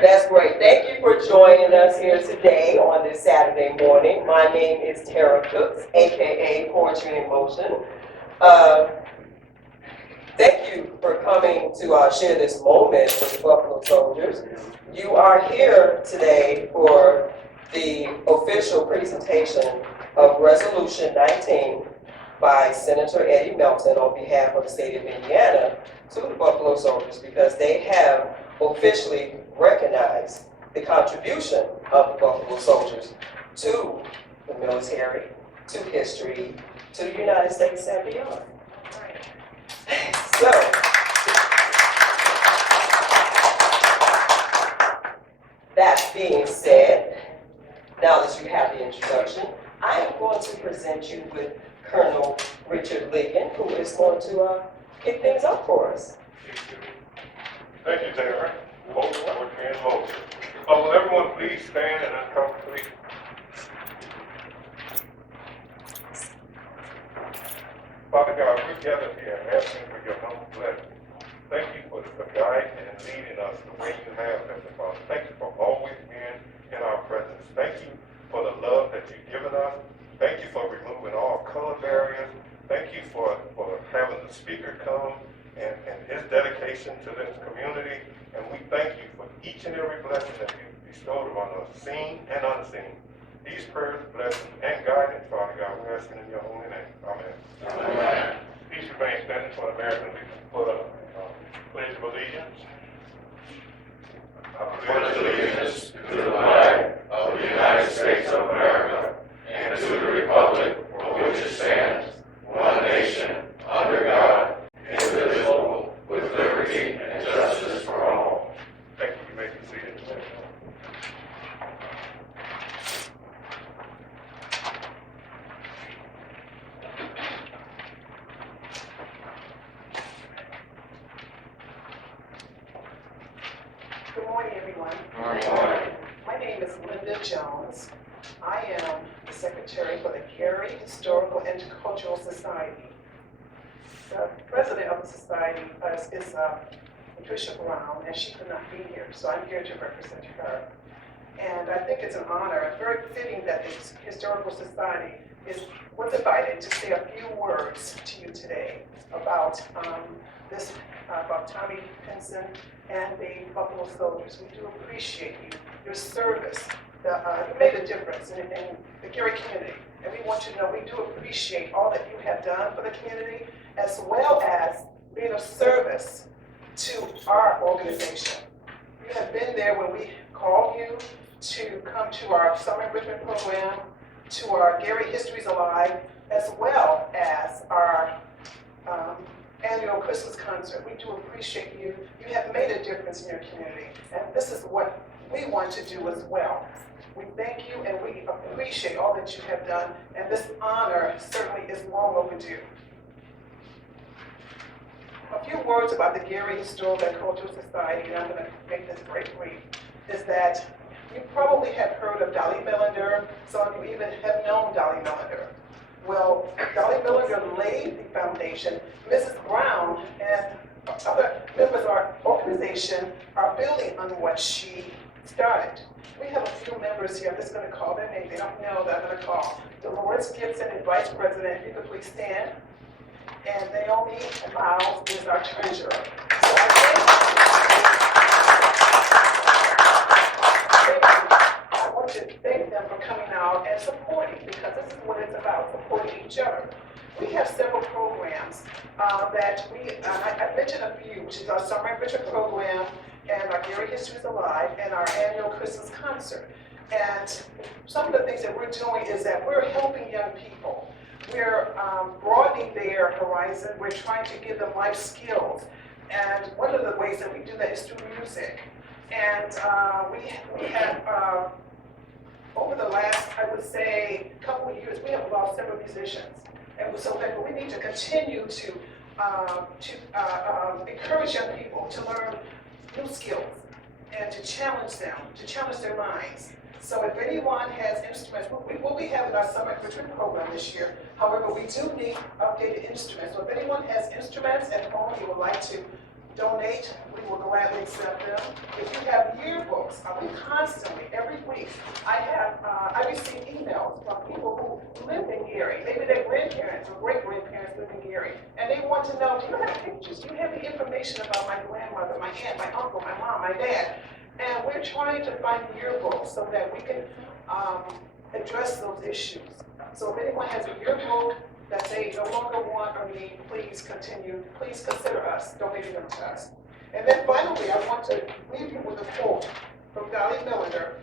That's great. Thank you for joining us here today on this Saturday morning. My name is Tara Cooks, aka Poetry in Motion. Uh, Thank you for coming to share this moment with the Buffalo Soldiers. You are here today for the official presentation of Resolution 19 by Senator Eddie Melton on behalf of the state of Indiana to the Buffalo Soldiers, because they have officially recognized the contribution of the Buffalo Soldiers to the military, to history, to the United States and beyond. So, that being said, now that you have the introduction, I am going to present you with Colonel Richard Ligon, who is going to kick things off for us. Thank you, Tara. Will everyone please stand and uncomfortably? Father God, we gather here asking for your humble blessing. Thank you for guiding and leading us the way you have, Heavenly Father. Thank you for always being in our presence. Thank you for the love that you've given us. Thank you for removing all color barriers. Thank you for having the speaker come and his dedication to this community. And we thank you for each and every blessing that you bestowed upon us, seen and unseen. These prayers, blessings, and guidance, Father God, we're asking in your holy name. Amen. Amen. Please remain standing for the American for the Pledge of Allegiance. I pledge allegiance to the flag of the United States of America and to the republic for which it stands, one nation, under God, indivisible, with liberty and justice for all. Thank you. You may be seated. Good morning, everyone. Good morning. My name is Linda Jones. I am the secretary for the Gary Historical and Cultural Society. The president of the society is Patricia Brown, and she could not be here, so I'm here to represent her. And I think it's an honor and very fitting that the Historical Society was invited to say a few words to you today about about Tommy Penson and the Buffalo Soldiers. We do appreciate you, your service. You made a difference in the Gary community, and we want you to know we do appreciate all that you have done for the community, as well as being of service to our organization. You have been there when we called you to come to our summer enrichment program, to our Gary Histories Alive, as well as our annual Christmas concert. We do appreciate you. You have made a difference in your community, and this is what we want to do as well. We thank you and we appreciate all that you have done, and this honor certainly is long overdue. A few words about the Gary Historical and Cultural Society, and I'm going to make this very brief, is that you probably have heard of Dolly Millender. Some of you even have known Dolly Millender. Well, Dolly Millender laid the foundation. Mrs. Brown and other members of our organization are building on what she started. We have a few members here. I'm just going to call their name. They don't know that I'm going to call. Dolores Gibson is Vice President. If you could please stand. And Naomi Miles is our treasurer. So I want to thank them for coming out and supporting, because this is what it's about, supporting each other. We have several programs that I mentioned a few, which is our summer enrichment program and our Gary Histories Alive and our annual Christmas concert. And some of the things that we're doing is that we're helping young people. We're broadening their horizon. We're trying to give them life skills. And one of the ways that we do that is through music. And we have, over the last, I would say, couple of years, we have lost several musicians. And so we need to continue to encourage young people to learn new skills and to challenge them, to challenge their minds. So if anyone has instruments, we will be having our summer enrichment program this year. However, we do need updated instruments. So if anyone has instruments at home you would like to donate, we will gladly accept them. If you have yearbooks, yearbooks. We constantly, every week, I receive emails from people who live in Gary. Maybe their grandparents or great-grandparents live in Gary. And they want to know, do you have pictures? Do you have the information about my grandmother, my aunt, my uncle, my mom, my dad? And we're trying to find yearbooks so that we can address those issues. So if anyone has a yearbook that they no longer want or need, please consider us, donating them to us. And then finally, I want to leave you with a quote from Dolly Milliner.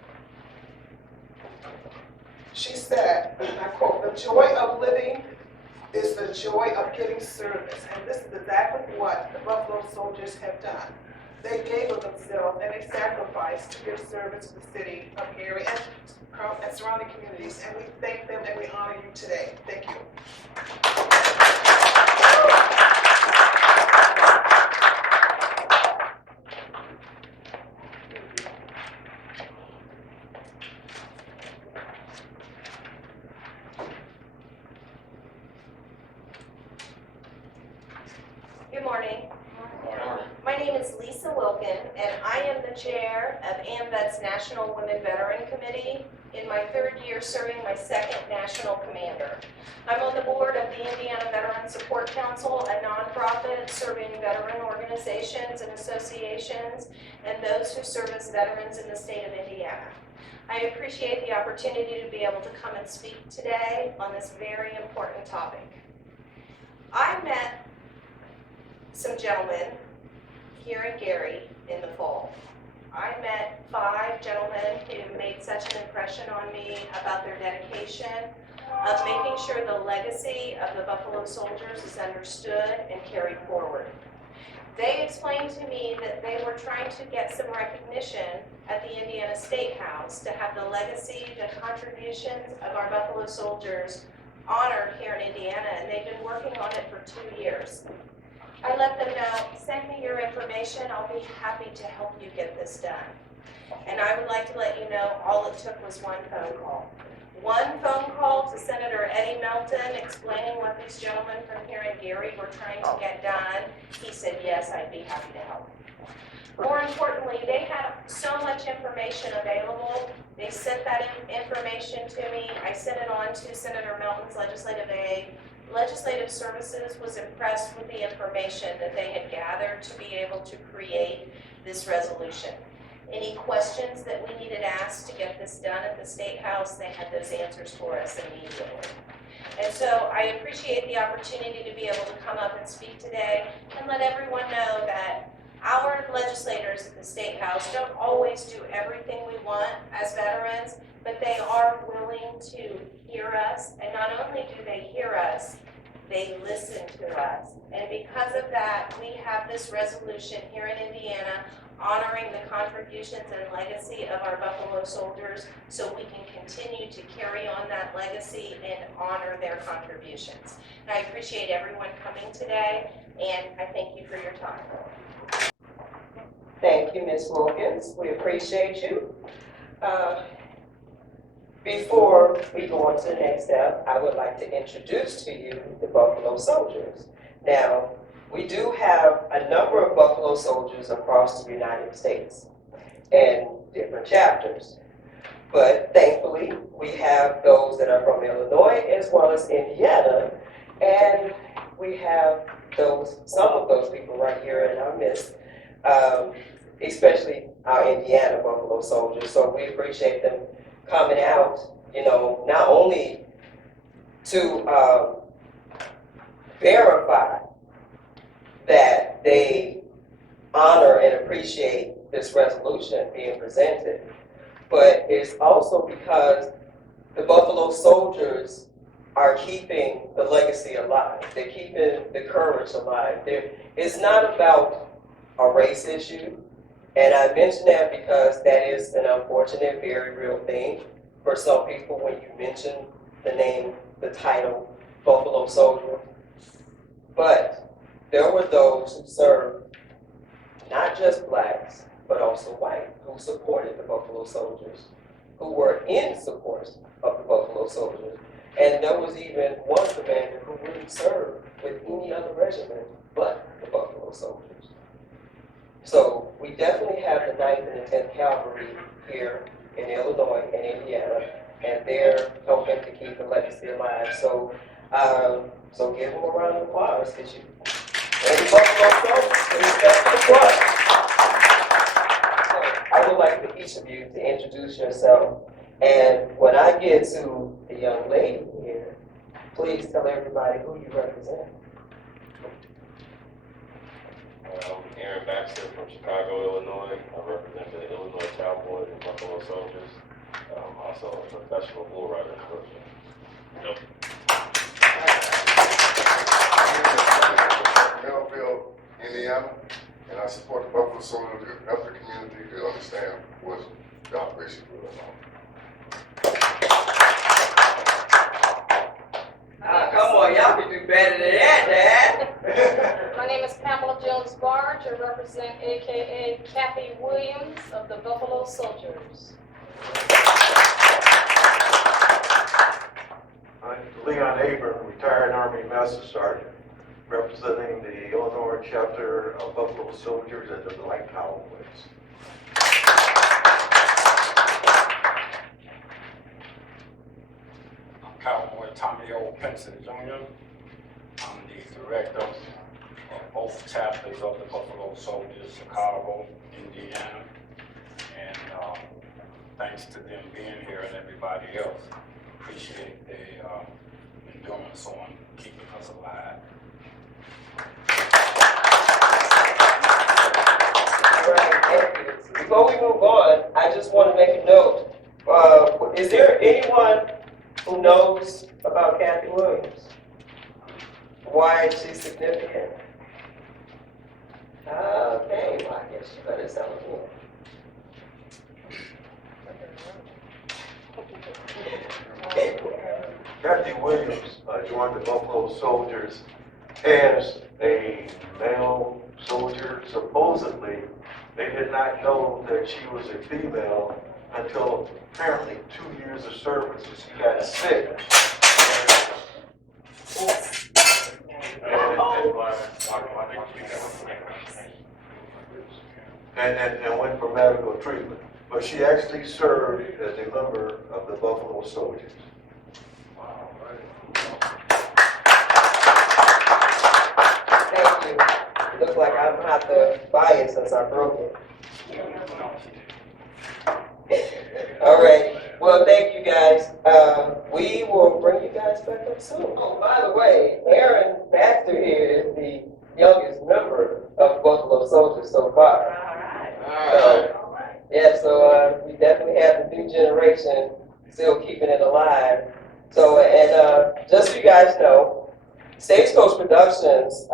She said, and I quote, "The joy of living is the joy of giving service." And this is exactly what the Buffalo Soldiers have done. They gave of themselves and they sacrificed to give service to the city of Gary and surrounding communities. And we thank them and we honor you today. Thank you. Good morning. My name is Lisa Wilkin, and I am the chair of AMVET's National Women Veteran Committee in my third year serving my second national commander. I'm on the board of the Indiana Veteran Support Council, a nonprofit serving veteran organizations and associations and those who serve as veterans in the state of Indiana. I appreciate the opportunity to be able to come and speak today on this very important topic. I met some gentlemen here in Gary in the fall. I met 5 gentlemen who made such an impression on me about their dedication of making sure the legacy of the Buffalo Soldiers is understood and carried forward. They explained to me that they were trying to get some recognition at the Indiana State House to have the legacy, the contributions of our Buffalo Soldiers honored here in Indiana, and they've been working on it for 2 years. I let them know, send me your information, I'll be happy to help you get this done. And I would like to let you know, all it took was one phone call. One phone call to Senator Eddie Melton explaining what these gentlemen from here in Gary were trying to get done. He said, yes, I'd be happy to help. More importantly, they had so much information available. They sent that information to me. I sent it on to Senator Melton's legislative aide. Legislative Services was impressed with the information that they had gathered to be able to create this resolution. Any questions that we needed asked to get this done at the State House, they had those answers for us immediately. And so I appreciate the opportunity to be able to come up and speak today and let everyone know that our legislators at the State House don't always do everything we want as veterans, but they are willing to hear us, and not only do they hear us, they listen to us. And because of that, we have this resolution here in Indiana honoring the contributions and legacy of our Buffalo Soldiers so we can continue to carry on that legacy and honor their contributions. And I appreciate everyone coming today, and I thank you for your time. Thank you, Ms. Wilkins. We appreciate you. Before we go on to the next step, I would like to introduce to you the Buffalo Soldiers. Now, we do have a number of Buffalo Soldiers across the United States in different chapters. But thankfully, we have those that are from Illinois as well as Indiana. And we have some of those people right here in our midst, especially our Indiana Buffalo Soldiers. So we appreciate them coming out, not only to verify that they honor and appreciate this resolution being presented, but it's also because the Buffalo Soldiers are keeping the legacy alive. They're keeping the courage alive. It's not about a race issue, and I mention that because that is an unfortunate, very real thing for some people when you mention the name, the title, Buffalo Soldier. But there were those who served, not just blacks, but also white, who supported the Buffalo Soldiers, who were in support of the Buffalo Soldiers. And there was even one commander who wouldn't serve with any other regiment but the Buffalo Soldiers. So we definitely have the 9th and the 10th Cavalry here in Illinois and Indiana, and they're helping to keep the legacy alive. So, so give them a round of applause, because you, every Buffalo Soldier, please step to the front. So, I would like for each of you to introduce yourself, and when I get to the young lady here, please tell everybody who you represent. I'm Aaron Baxter from Chicago, Illinois. I represent the Illinois Cowboys and Buffalo Soldiers. I'm also a professional bull rider instructor. Melville, Indiana, and I support the Buffalo Soldiers to help the community to understand what the operation was about. Come on, y'all can do better than that, Dad. My name is Pamela Jones Barge. I represent AKA Kathy Williams of the Buffalo Soldiers. I'm Leon Abram, retired Army Master Sergeant, representing the Illinois chapter of Buffalo Soldiers and the Black Cowboys. I'm Cowboy Tommy O. Penson Jr. I'm the director of both chapters of the Buffalo Soldiers, Chicago, Indiana. And thanks to them being here and everybody else, appreciate their endurance on keeping us alive. All right, thank you. Before we move on, I just want to make a note. Is there anyone who knows about Kathy Williams? Why is she significant? Okay, well, I guess you better tell me. Kathy Williams joined the Buffalo Soldiers as a male soldier. Supposedly, they did not know that she was a female until apparently 2 years of service. She got sick. And went for medical treatment. But she actually served as a member of the Buffalo Soldiers. Thank you. Looks like I'm not the bias since I broke it. All right. Well, thank you guys. We will bring you guys back up soon. Oh, by the way, Aaron Baxter here is the youngest member of Buffalo Soldiers so far. So we definitely have the new generation still keeping it alive. So, and just so you guys know, Stagecoach Productions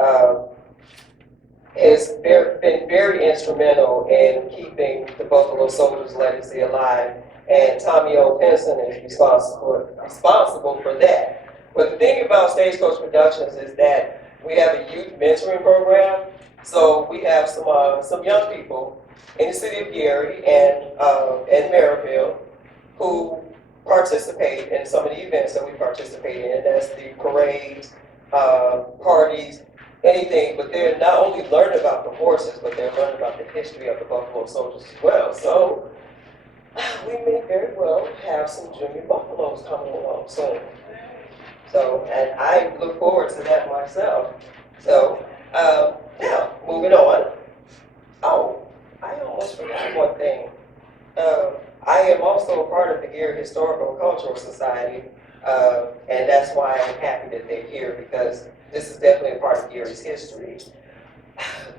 has been very instrumental in keeping the Buffalo Soldiers legacy alive, and Tommy O. Penson is responsible for that. But the thing about Stagecoach Productions is that we have a youth mentoring program. So we have some young people in the city of Gary and Maryville who participate in some of the events that we participate in. That's the parades, parties, anything. But they're not only learning about the horses, but they're learning about the history of the Buffalo Soldiers as well. So we may very well have some junior buffaloes coming along soon. So, and I look forward to that myself. So, now, moving on. Oh, I almost forgot one thing. I am also a part of the Gary Historical and Cultural Society, and that's why I'm happy that they're here, because this is definitely a part of Gary's history.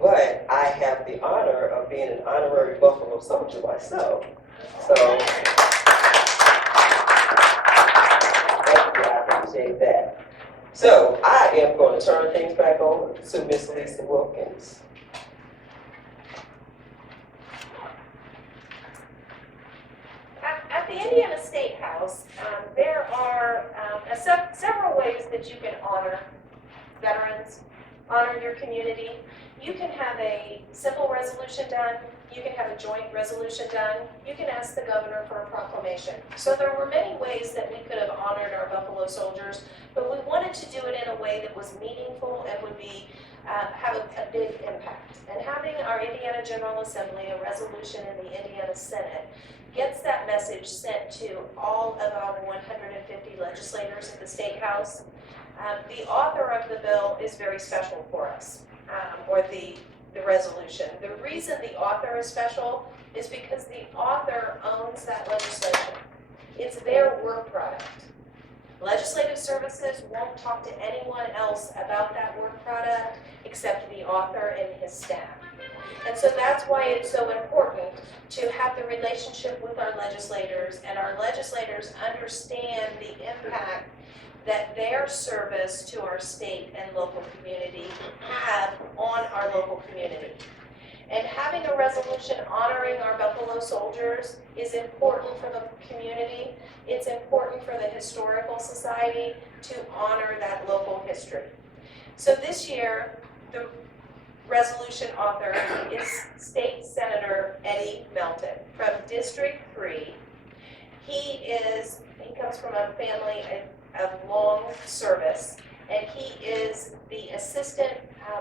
But I have the honor of being an honorary Buffalo Soldier myself. So, thank you, I appreciate that. So, I am going to turn things back over to Miss Lisa Wilkins. At the Indiana State House, there are several ways that you can honor veterans, honor your community. You can have a simple resolution done. You can have a joint resolution done. You can ask the governor for a proclamation. So there were many ways that we could have honored our Buffalo Soldiers, but we wanted to do it in a way that was meaningful and would be have a big impact. And having our Indiana General Assembly, a resolution in the Indiana Senate, gets that message sent to all of our 150 legislators at the State House. The author of the bill is very special for us, or the resolution. The reason the author is special is because the author owns that legislation. It's their work product. Legislative services won't talk to anyone else about that work product except the author and his staff. And so that's why it's so important to have the relationship with our legislators, and our legislators understand the impact that their service to our state and local community have on our local community. And having a resolution honoring our Buffalo soldiers is important for the community. It's important for the Historical Society to honor that local history. So this year, the resolution author is State Senator Eddie Melton from District 3. He comes from a family of long service, and he is the assistant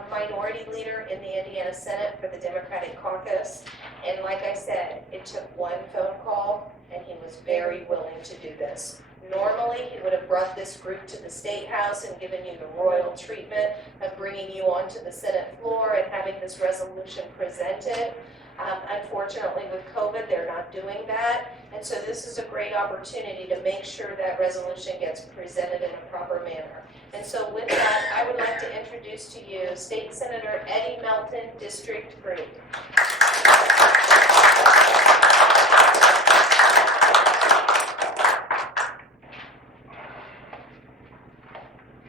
minority leader in the Indiana Senate for the Democratic Caucus. And like I said, it took one phone call, and he was very willing to do this. Normally, he would have brought this group to the State House and given you the royal treatment of bringing you onto the Senate floor and having this resolution presented. Unfortunately, with COVID, they're not doing that. And so this is a great opportunity to make sure that resolution gets presented in a proper manner. And so with that, I would like to introduce to you State Senator Eddie Melton, District 3.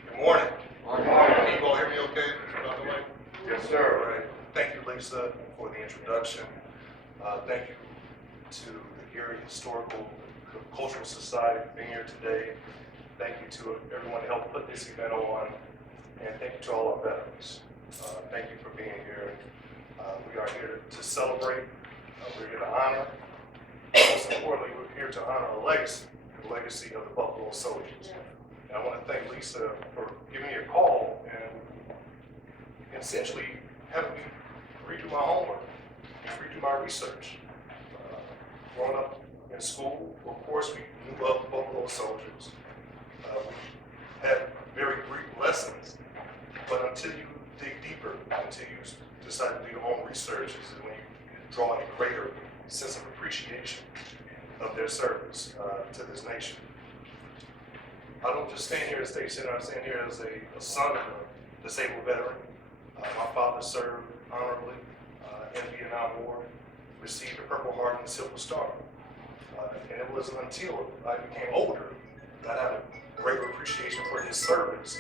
Good morning. Can you all hear me okay? By the way? Yes, sir. All right. Thank you, Lisa, for the introduction. Thank you to the Erie Historical Cultural Society for being here today. Thank you to everyone who helped put this event on, and thank you to all our veterans. Thank you for being here. We are here to celebrate. We're here to honor. Most importantly, we're here to honor a legacy, the legacy of the Buffalo Soldiers. And I want to thank Lisa for giving me a call and essentially having me redo my homework, redo my research. Growing up in school, of course, we knew of the Buffalo Soldiers. We had very brief lessons, but until you dig deeper, until you decide to do your own research, is when you draw a greater sense of appreciation of their service to this nation. I don't just stand here as state senator, I stand here as a son of a disabled veteran. My father served honorably in the Vietnam War, received a Purple Heart and Silver Star. And it was until I became older that I had a greater appreciation for his service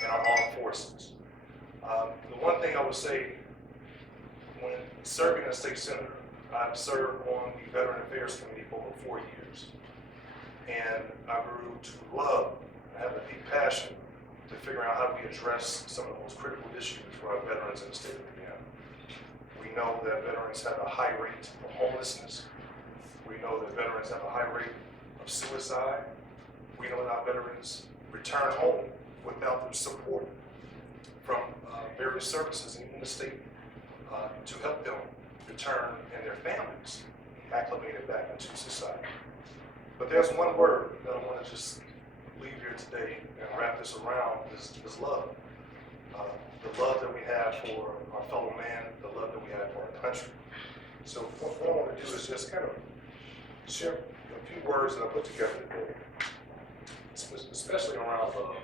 in our armed forces. The one thing I would say, when serving as state senator, I've served on the Veteran Affairs Committee for over 4 years. And I grew to love and have a deep passion to figure out how we address some of the most critical issues for our veterans in the state of Indiana. We know that veterans have a high rate of homelessness. We know that veterans have a high rate of suicide. We know that our veterans return home without the support from various services in the state to help them return and their families acclimated back into society. But there's one word that I want to just leave here today and wrap this around is love. The love that we have for our fellow man, the love that we have for our country. So what I want to do is just kind of share a few words that I put together today, especially around love.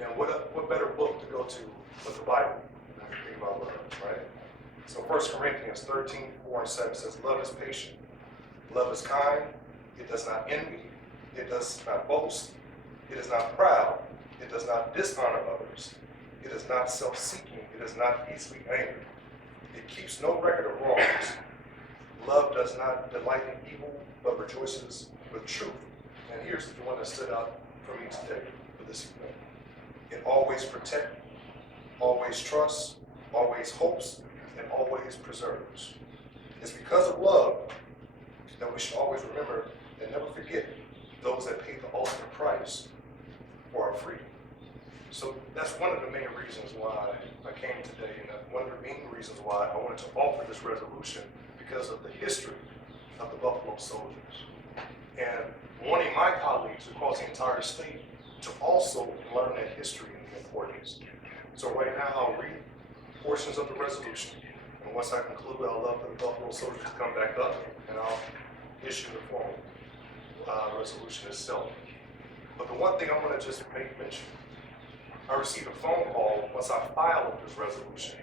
And what better book to go to but the Bible when we think about love, right? So 1 Corinthians 13:4-7 says, love is patient, love is kind, it does not envy, it does not boast, it is not proud, it does not dishonor others, it is not self-seeking, it is not easily angered, it keeps no record of wrongs. Love does not delight in evil, but rejoices with truth. And here's the one that stood out for me today for this event. It always protects, always trusts, always hopes, and always preserves. It's because of love that we should always remember and never forget those that paid the ultimate price for our freedom. So that's one of the main reasons why I came today, and one of the main reasons why I wanted to offer this resolution, because of the history of the Buffalo Soldiers. And wanting my colleagues across the entire state to also learn that history and the importance. So right now, I'll read portions of the resolution, and once I conclude, I'll love for the Buffalo Soldiers to come back up, and I'll issue the formal resolution itself. But the one thing I want to just make mention, I received a phone call once I filed this resolution.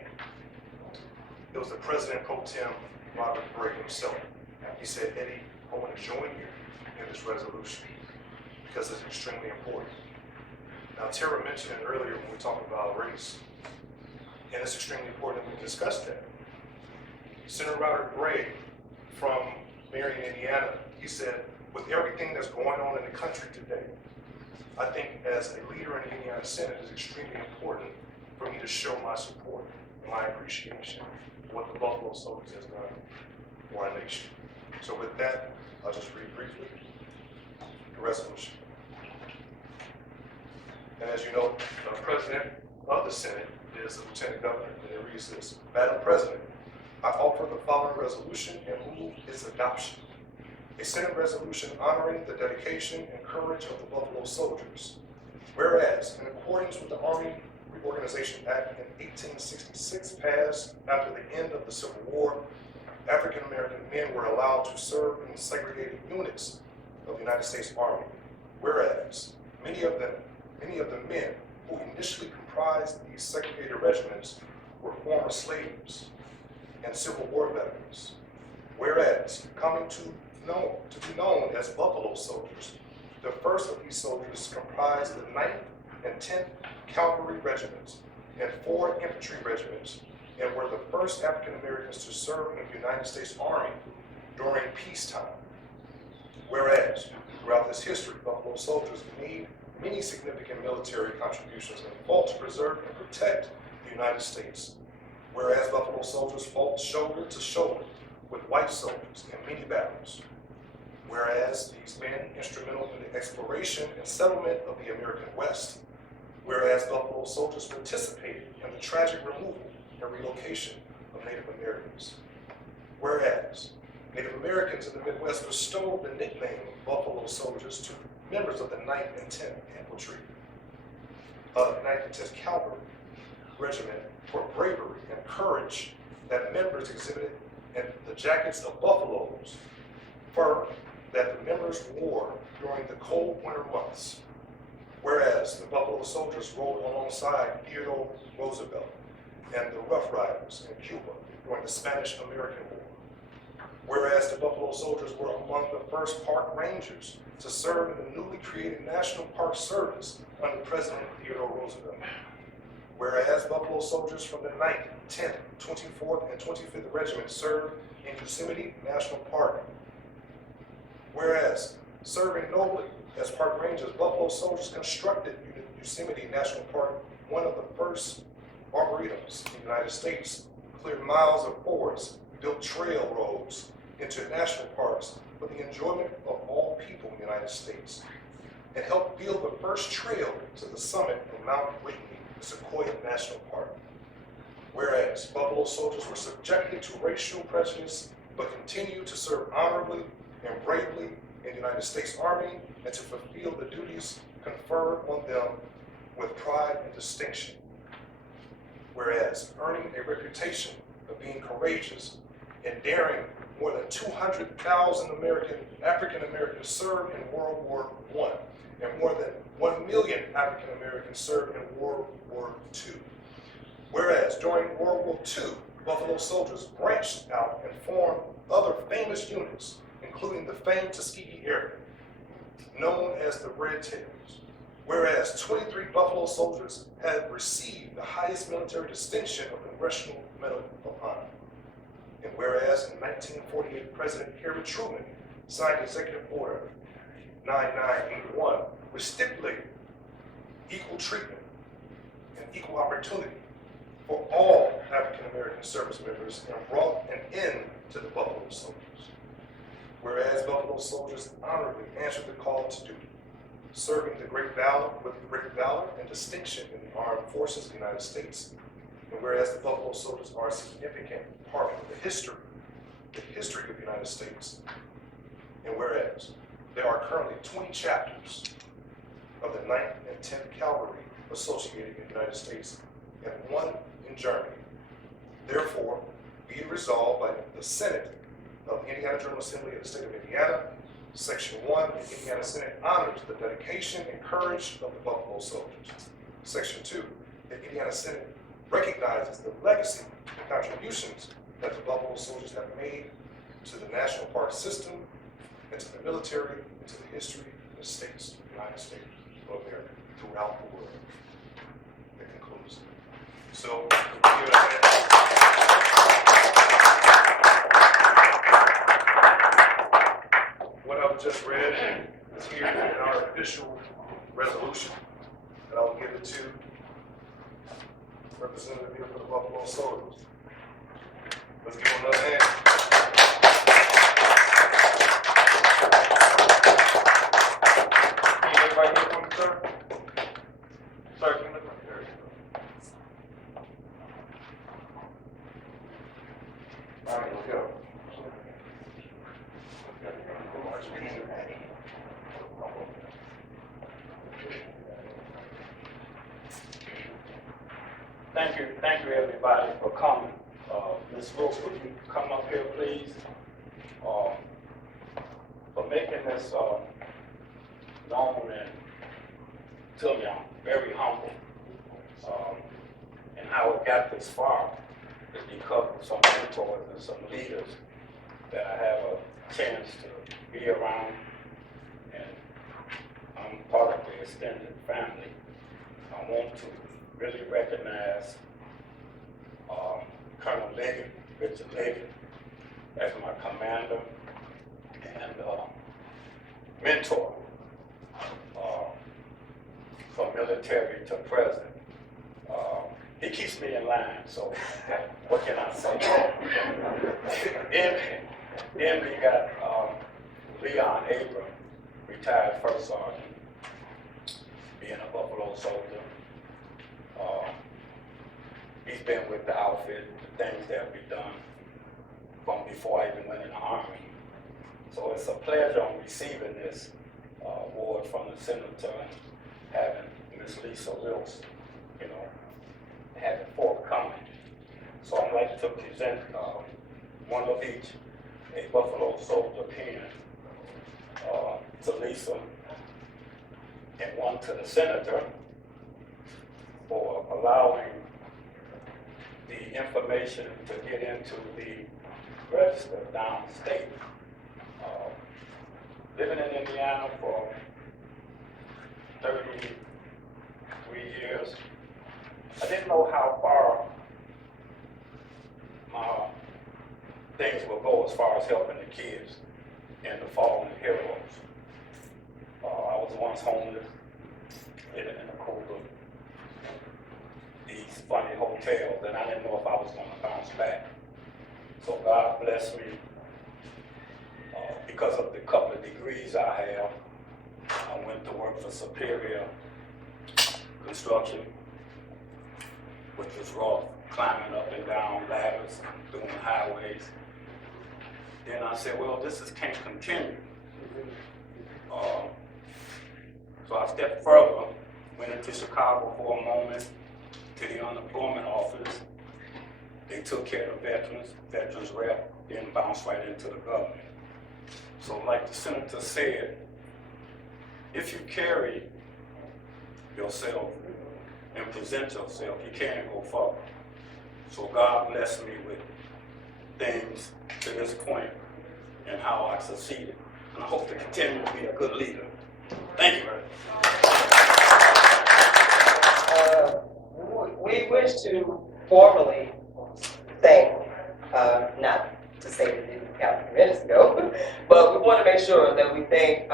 It was the President Pro Tem, Robert Gray himself. He said, Eddie, I want to join you in this resolution because it's extremely important. Now, Tara mentioned it earlier when we talked about race, and it's extremely important that we discuss that. Senator Robert Gray from Marion, Indiana, he said, with everything that's going on in the country today, I think as a leader in the Indiana Senate, it's extremely important for me to show my support and my appreciation for what the Buffalo Soldiers has done for our nation. So with that, I'll just read briefly the resolution. And as you know, the President of the Senate is the Lieutenant Governor, and it reads this: Madam President, I offer the following resolution and move its adoption. A Senate resolution honoring the dedication and courage of the Buffalo Soldiers. Whereas, in accordance with the Army Reorganization Act in 1866, passed after the end of the Civil War, African American men were allowed to serve in segregated units of the United States Army. Whereas, many of the men who initially comprised these segregated regiments were former slaves and Civil War veterans. Whereas, coming to be known as Buffalo Soldiers, the first of these soldiers comprised the 9th and 10th Cavalry Regiments and 4 infantry regiments, and were the first African Americans to serve in the United States Army during peacetime. Whereas, throughout this history, Buffalo Soldiers made many significant military contributions and fought to preserve and protect the United States. Whereas Buffalo Soldiers fought shoulder to shoulder with white soldiers in many battles. Whereas these men instrumental in the exploration and settlement of the American West. Whereas Buffalo Soldiers participated in the tragic removal and relocation of Native Americans. Whereas Native Americans in the Midwest bestowed the nickname Buffalo Soldiers to members of the 9th and 10th Infantry, 9th and 10th Cavalry Regiment for bravery and courage that members exhibited, and the jackets of buffaloes fur that the members wore during the cold winter months. Whereas the Buffalo Soldiers rode alongside Theodore Roosevelt and the Rough Riders in Cuba during the Spanish-American War. Whereas the Buffalo Soldiers were among the first park rangers to serve in the newly created National Park Service under President Theodore Roosevelt. Whereas Buffalo Soldiers from the 9th, 10th, 24th, and 25th Regiment served in Yosemite National Park. Whereas, serving nobly as park rangers, Buffalo Soldiers constructed Yosemite National Park, one of the first arboretums in the United States, cleared miles of forests, built trail roads into national parks for the enjoyment of all people in the United States, and helped build the first trail to the summit of Mount Whitney, the Sequoia National Park. Whereas Buffalo Soldiers were subjected to racial prejudice, but continued to serve honorably and bravely in the United States Army and to fulfill the duties conferred on them with pride and distinction. Whereas earning a reputation of being courageous and daring, more than 200,000 African Americans served in World War I, and more than 1 million African Americans served in World War II. Whereas during World War II, Buffalo Soldiers branched out and formed other famous units, including the famed Tuskegee Airmen, known as the Red Tails. Whereas 23 Buffalo Soldiers had received the highest military distinction of Congressional Medal of Honor. And whereas in 1948, President Harry Truman signed Executive Order 9981, which stipulated equal treatment and equal opportunity for all African American service members and brought an end to the Buffalo Soldiers. Whereas Buffalo Soldiers honorably answered the call to duty, serving with great valor and distinction in the armed forces of the United States. And whereas the Buffalo Soldiers are a significant part of the history of the United States, and whereas there are currently 20 chapters of the 9th and 10th Cavalry associated in the United States and 1 in Germany, therefore, be it resolved by the Senate of the Indiana General Assembly of the State of Indiana, Section 1, the Indiana Senate honors the dedication and courage of the Buffalo Soldiers. Section 2, the Indiana Senate recognizes the legacy and contributions that the Buffalo Soldiers have made to the national park system and to the military and to the history of the states of the United States of America throughout the world. That concludes. So, what I've just read is here in our official resolution that I will give it to Representative here for the Buffalo Soldiers. Let's give him another hand. Can everybody hear from me, sir? Sir, can you look up there? All right, let's go. Thank you everybody for coming. Ms. Brooks, would you come up here, please? For making this known, and tell me I'm very humble. And how it got this far is because of some mentors and some leaders that I have a chance to be around, and I'm part of the extended family. I want to really recognize Colonel Leggett, Richard Leggett, as my commander and mentor from military to president. He keeps me in line, so what can I say? Then we got Leon Abram, retired first sergeant, being a Buffalo soldier. He's been with the outfit, the things that we've done from before I even went in the Army. So it's a pleasure on receiving this award from the Senator and having Miss Lisa Wilson, having forthcoming. So I'd like to present one of each, a Buffalo Soldier pen to Lisa and one to the Senator for allowing the information to get into the register downstate. Living in Indiana for 33 years, I didn't know how far my things will go as far as helping the kids and the fallen heroes. I was once homeless, living in a cooler, these funny hotels, and I didn't know if I was going to bounce back. So God bless me because of the couple of degrees I have. I went to work for Superior Construction, which was rough, climbing up and down ladders, doing highways. Then I said, well, this can't continue. So I stepped further, went into Chicago for a moment, to the unemployment office. They took care of veterans rep, then bounced right into the government. So like the Senator said, if you carry yourself and present yourself, you can go far. So God blessed me with things to this point and how I succeeded. And I hope to continue to be a good leader. Thank you. We wish to formally thank, not to say that it didn't happen a few minutes ago, but we want to make sure that we thank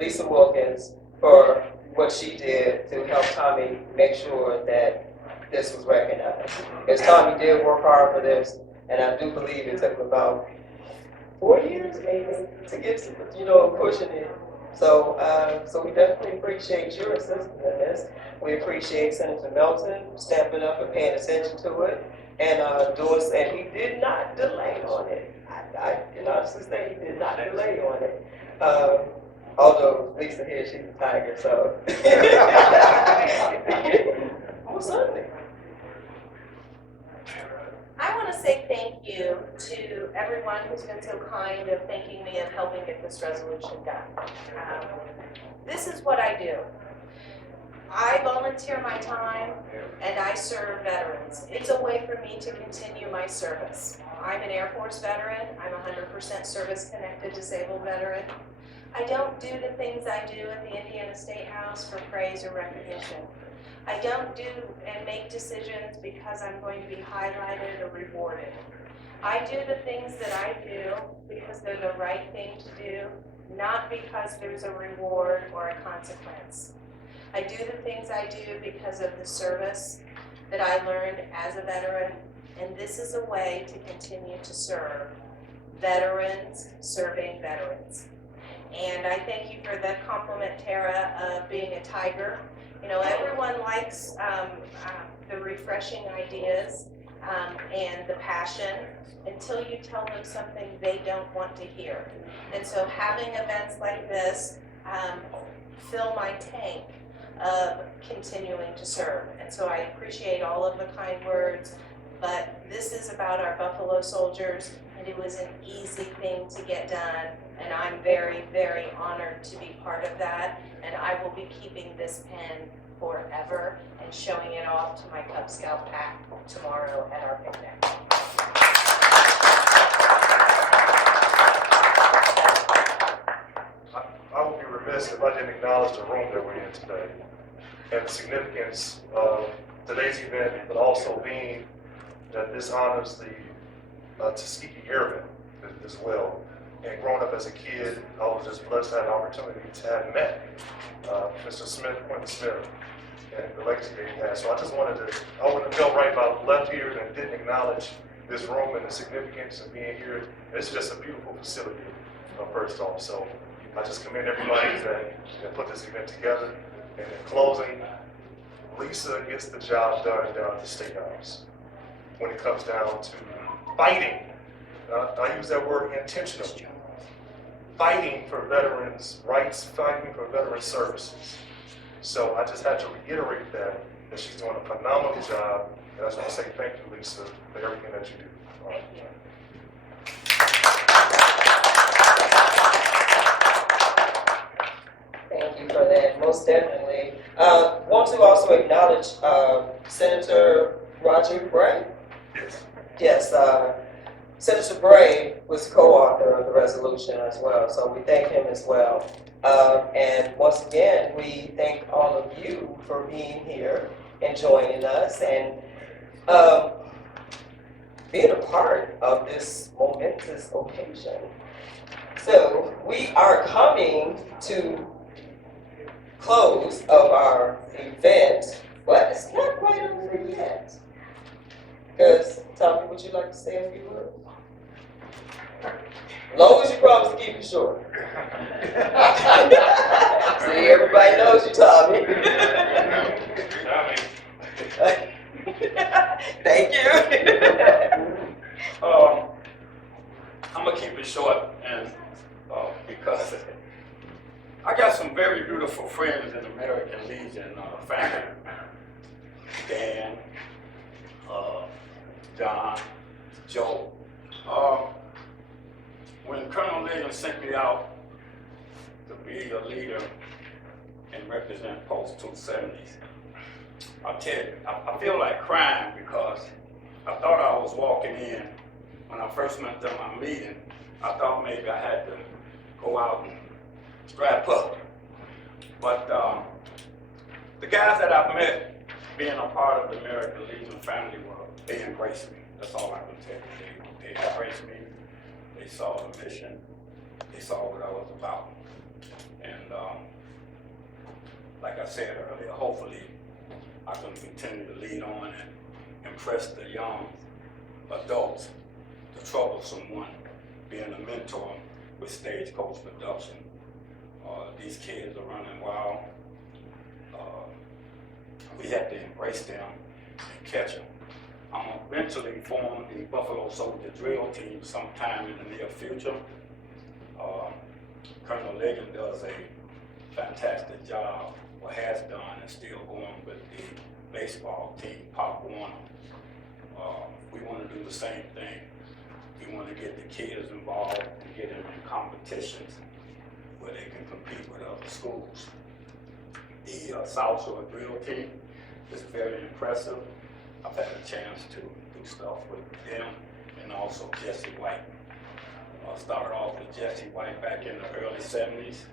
Lisa Wilkins for what she did to help Tommy make sure that this was recognized. Because Tommy did work hard for this, and I do believe it took about 4 years maybe to get to, pushing it. So, so we definitely appreciate your assistance in this. We appreciate Senator Melton stepping up and paying attention to it. And Doris said he did not delay on it. I can honestly say he did not delay on it. Although Lisa here, she's a tiger, so. Most certainly. I want to say thank you to everyone who's been so kind of thanking me of helping get this resolution done. This is what I do. I volunteer my time and I serve veterans. It's a way for me to continue my service. I'm an Air Force veteran. I'm 100% service-connected disabled veteran. I don't do the things I do at the Indiana State House for praise or recognition. I don't do and make decisions because I'm going to be highlighted or rewarded. I do the things that I do because they're the right thing to do, not because there's a reward or a consequence. I do the things I do because of the service that I learned as a veteran, and this is a way to continue to serve veterans serving veterans. And I thank you for the compliment, Tara, of being a tiger. You know, everyone likes the refreshing ideas and the passion until you tell them something they don't want to hear. And so having events like this fill my tank of continuing to serve. And so I appreciate all of the kind words, but this is about our Buffalo soldiers, and it was an easy thing to get done. And I'm very, very honored to be part of that. And I will be keeping this pen forever and showing it off to my Cub Scout pack tomorrow at our picnic. I would be remiss if I didn't acknowledge the room that we're in today and the significance of today's event, but also being that this honors the Tuskegee Airmen as well. And growing up as a kid, I was just blessed to have an opportunity to have met Mr. Smith, Quentin Smith, and the legacy that he has. So I just wanted to, I wouldn't have felt right if I left here and didn't acknowledge this room and the significance of being here. It's just a beautiful facility, first off. So I just commend everybody that put this event together. And in closing, Lisa gets the job done down at the State House when it comes down to fighting. I use that word intentionally. Fighting for veterans' rights, fighting for veteran services. So I just had to reiterate that she's doing a phenomenal job. And I just want to say thank you, Lisa, for everything that you do. Thank you. Thank you for that, most definitely. Want to also acknowledge Senator Roger Bray. Yes. Yes, Senator Bray was co-author of the resolution as well, so we thank him as well. And once again, we thank all of you for being here and joining us and being a part of this momentous occasion. So we are coming to close of our event, but it's not quite over yet. Because, Tommy, would you like to say a few words? As long as you promise to keep it short. See, everybody knows you, Tommy. Thank you. I'm gonna keep it short, and because I got some very beautiful friends in the American Legion family. Dan, John, Joe. When Colonel Legion sent me out to be a leader and represent Post 270s, I'll tell you, I feel like crying because I thought I was walking in. When I first went to my meeting, I thought maybe I had to go out and strap up. But the guys that I've met, being a part of the American Legion family, they embraced me. That's all I can tell you. They embraced me. They saw the mission. They saw what I was about. And like I said earlier, hopefully I can continue to lead on and impress the young adults, the troublesome one, being a mentor with Stagecoach Production. These kids are running wild. We have to embrace them and catch them. I'm gonna eventually form the Buffalo Soldier drill team sometime in the near future. Colonel Ligon does a fantastic job, or has done, and still going with the baseball team, Pop Warner. We want to do the same thing. We want to get the kids involved and get them in competitions where they can compete with other schools. The South Shore drill team is very impressive. I've had a chance to do stuff with them, and also Jesse White. I started off with Jesse White back in the early 70s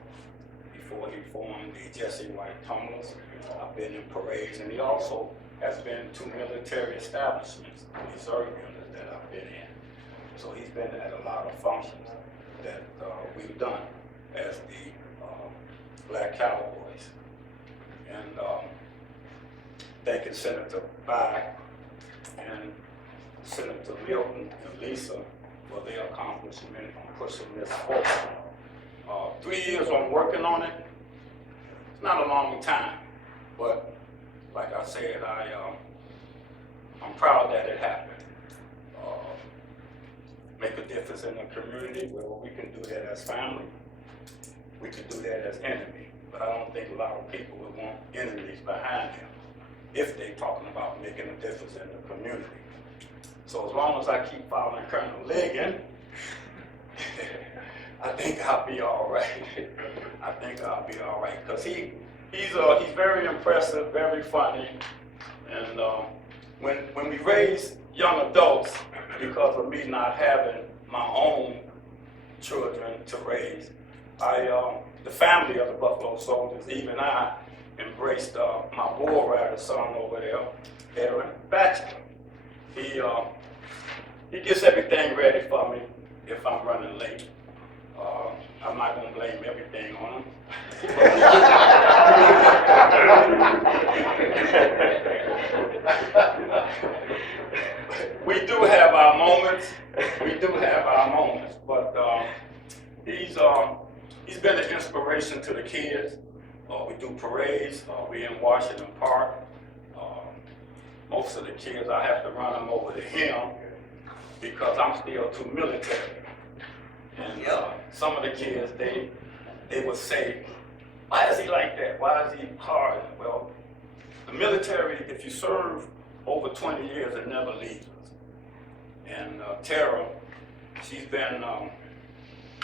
before he formed the Jesse White Tumblers. I've been in parades, and he also has been to military establishments, reserve units that I've been in. So he's been at a lot of functions that we've done as the Black Cowboys. And thanking Senator Eddie and Senator Melton and Lisa for their accomplishment on pushing this forward. 3 years on working on it, it's not a long time, but like I said, I'm proud that it happened. Make a difference in the community, well, we can do that as family, we can do that as enemy, but I don't think a lot of people would want enemies behind them if they're talking about making a difference in the community. So as long as I keep following Colonel Ligon, I think I'll be all right. I think I'll be all right, because he's very impressive, very funny, and when we raise young adults, because of me not having my own children to raise, the family of the Buffalo Soldiers, even I embraced my bull rider son over there, Aaron Baxter. He gets everything ready for me if I'm running late. I'm not gonna blame everything on him. We do have our moments. But he's been an inspiration to the kids. We do parades. We in Washington Park. Most of the kids, I have to run them over to him because I'm still too military. And some of the kids, they would say, why is he like that? Why is he hard? Well, the military, if you serve over 20 years, it never leaves us. And Tara, she's been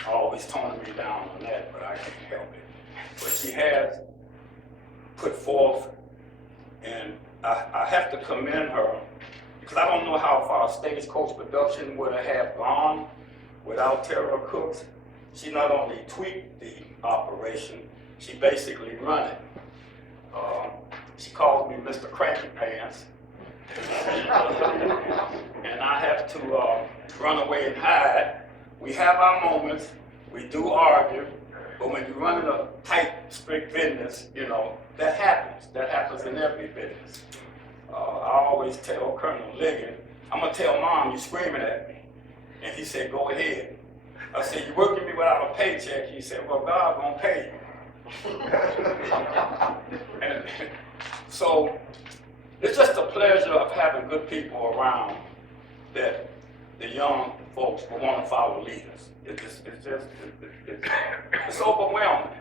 always toning me down on that, but I can't help it. But she has put forth, and I have to commend her, because I don't know how far Stagecoach Production would have gone without Tara Cooks. She not only tweaked the operation, she basically run it. She calls me Mr. Cranky Pants. And I have to run away and hide. We have our moments, we do argue, but when you're running a tight, strict business, you know, that happens. That happens in every business. I always tell Colonel Ligon, I'm gonna tell Mom you're screaming at me. And he said, go ahead. I said, you're working me without a paycheck. He said, well, God gonna pay you. And so it's just a pleasure of having good people around that the young folks will want to follow leaders. It's overwhelming.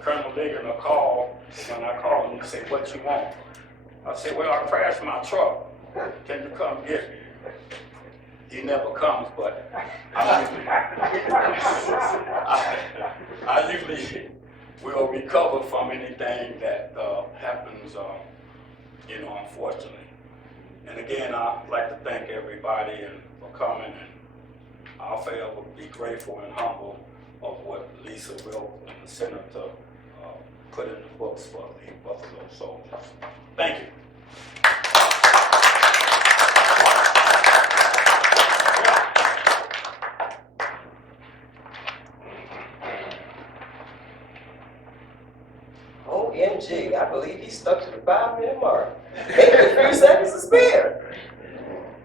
Colonel Ligon will call, when I call him, he say, what you want? I say, well, I crashed my truck. Can you come get me? He never comes, but I usually will recover from anything that happens, unfortunately. And again, I'd like to thank everybody for coming, and I'll forever be grateful and humble of what Lisa Wilk and the Senator put in the books for the Buffalo Soldiers. Thank you. OMG, I believe he stuck to the 5-minute mark. Maybe a few seconds to spare.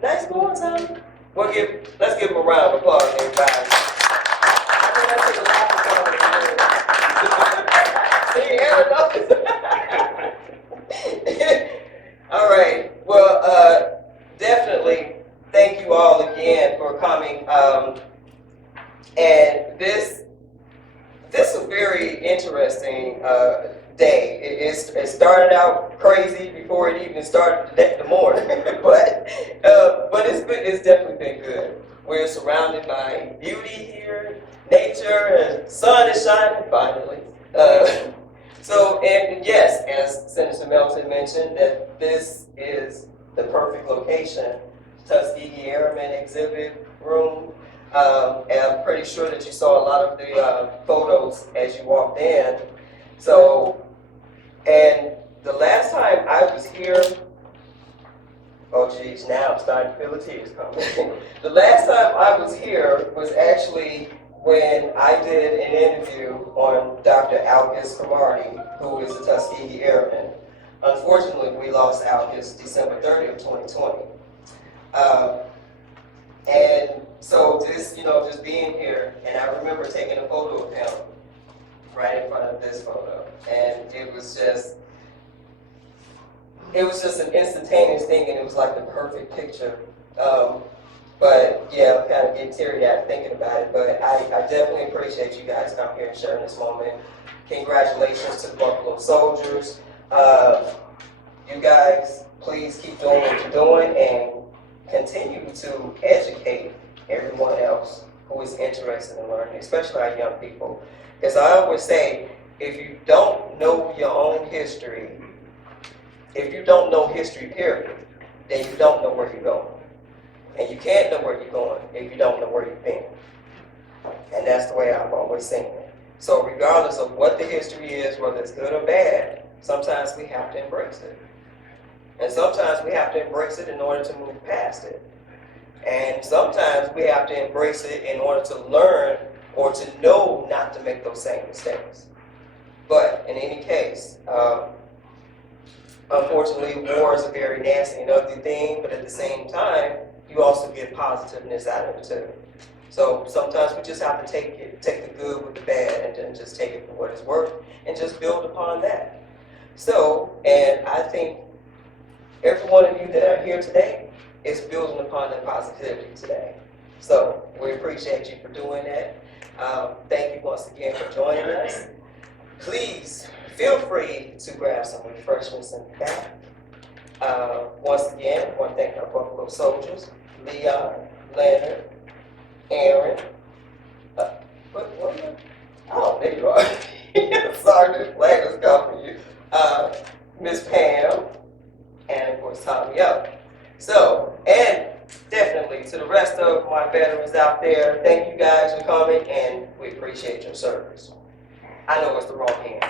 Nice going, Tommy. Well, let's give him a round of applause, everybody. I think that's a lot of applause. interesting day. It started out crazy before it even started the morning, but it's definitely been good. We're surrounded by beauty here, nature, and sun is shining finally. And yes, as Senator Melton mentioned, that this is the perfect location, Tuskegee Airmen exhibit room. And I'm pretty sure that you saw a lot of the photos as you walked in. So, and the last time I was here, oh geez, now I'm starting to feel the tears coming. The last time I was here was actually when I did an interview on Dr. Algis Cromartie, who is a Tuskegee Airman. Unfortunately, we lost Algis December 30th, 2020. And so just being here, and I remember taking a photo of him right in front of this photo, and it was just an instantaneous thing, and it was like the perfect picture. But yeah, I'm kind of getting teary-eyed thinking about it, but I definitely appreciate you guys coming here and sharing this moment. Congratulations to the Buffalo Soldiers. You guys, please keep doing what you're doing and continue to educate everyone else who is interested in learning, especially our young people. Because I always say, if you don't know your own history, if you don't know history, period, then you don't know where you're going. And you can't know where you're going if you don't know where you've been. And that's the way I've always seen it. So regardless of what the history is, whether it's good or bad, sometimes we have to embrace it. And sometimes we have to embrace it in order to move past it. And sometimes we have to embrace it in order to learn or to know not to make those same mistakes. But in any case, unfortunately, war is a very nasty and ugly thing, but at the same time, you also get positiveness out of it too. So sometimes we just have to take the good with the bad, and then just take it for what it's worth, and just build upon that. So, and I think every one of you that are here today is building upon that positivity today. So we appreciate you for doing that. Thank you once again for joining us. Please feel free to grab some refreshments in the back. Once again, I want to thank our Buffalo Soldiers, Leon, Leonard, Aaron. Oh, there you are. Sorry, this flag is coming for you. Miss Pam, and of course Tommy up. So, and definitely to the rest of my veterans out there, thank you guys for coming, and we appreciate your service. I know it's the wrong hand.